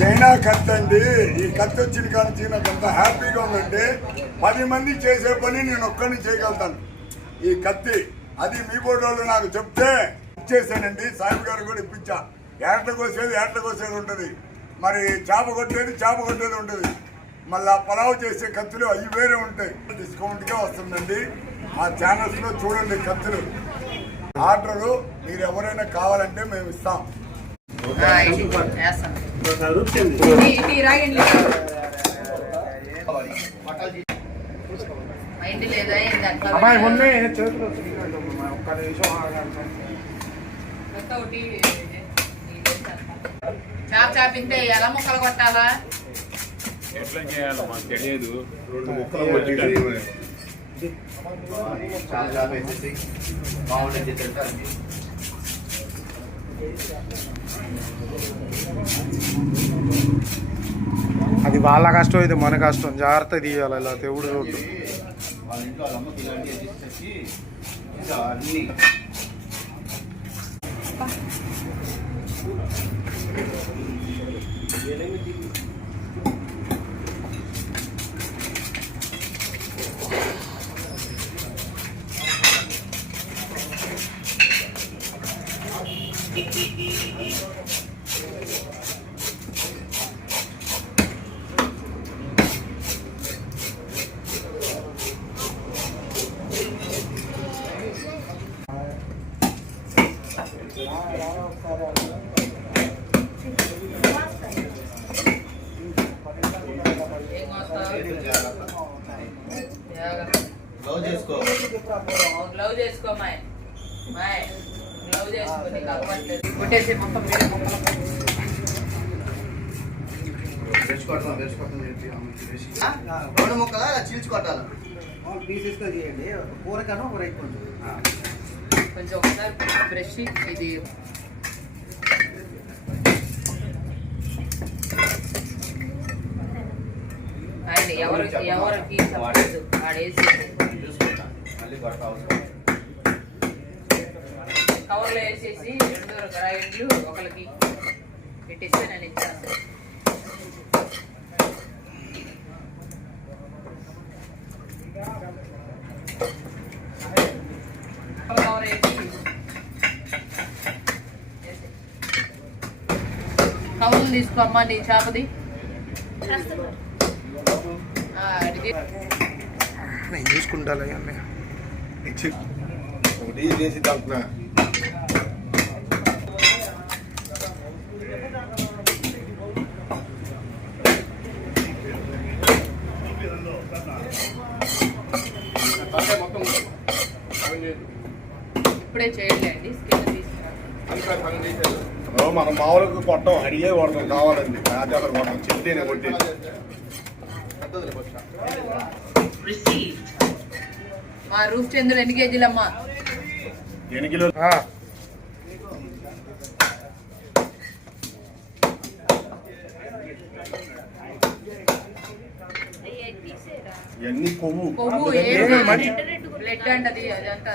China కత్తి అండి. ఈ కత్తి వచ్చిన కానీ నాకు ఎంత హ్యాపీగా ఉందంటే 10 మంది చేసే పని నేను ఒక్కరిని చేయగలుగుతాను. ఈ కత్తి అది మీ బోర్డు నాకు చెప్తే ఇచ్చేసానండి. సాహిబ్ గారు కూడా ఇప్పించా. ఏట్ల కోసేది ఉంటుంది, మరి చేప కొట్టేది ఉంటుంది. మళ్ళా పలావ్ చేసే కత్తులు అవి వేరే ఉంటాయి. డిస్కౌంట్గా వస్తుందండి. మా ఛానల్స్లో చూడండి కత్తులు. ఆర్డరు మీరు ఎవరైనా కావాలంటే మేము ఇస్తాం. చాపింటే ఎలా ముక్కలు కొట్టాలా, ఎట్లా చేయాలో మాకు తెలియదు. 2 ముక్కలు అది వాళ్ళ కష్టం, ఇది మన కష్టం. జాగ్రత్త తీయాలి. ఇలా దేవుడు రోడ్డు వాళ్ళ ఇంట్లో వాళ్ళ అమ్మకి ఇలాంటివి తెచ్చి అన్ని గ్లౌజ్ చేసుకో మాయ్ గ్లౌజ్ చేసుకుని కొట్టేసి మొత్తం రెండు ముక్కలా చీల్చుకొట్టాలి. పీసెస్గా చేయండి. కూరకను ఒక రైట్ కొంచెం ఒకసారి బ్రష్ ఇది ఆయన ఎవరికి చెప్పలేదు ఆడేసి కవర్లో వేసేసి 2 గ్రైండ్లు ఒకరికి పెట్టేస్తే నేను ఇచ్చాను. కవర్ వేసి కవర్లు తీసుకోమ్మా నీ చేపది. నేను చూసుకుంటాను. ఒకటి చేసి తక్కువ ఇప్పుడే చేయలేండి. స్కిన్ తీసుకురా. మనం మామూలుగా కొట్టం, అడిగే కొడతాం కావాలండి. కొట్టం చెప్తేనే కొట్టేది. మా రూప్ చంద్రుడు ఎన్ని కేజీలమ్మా? 8 కిలోలు. కొవ్వు బ్లడ్ అంటది అదంతా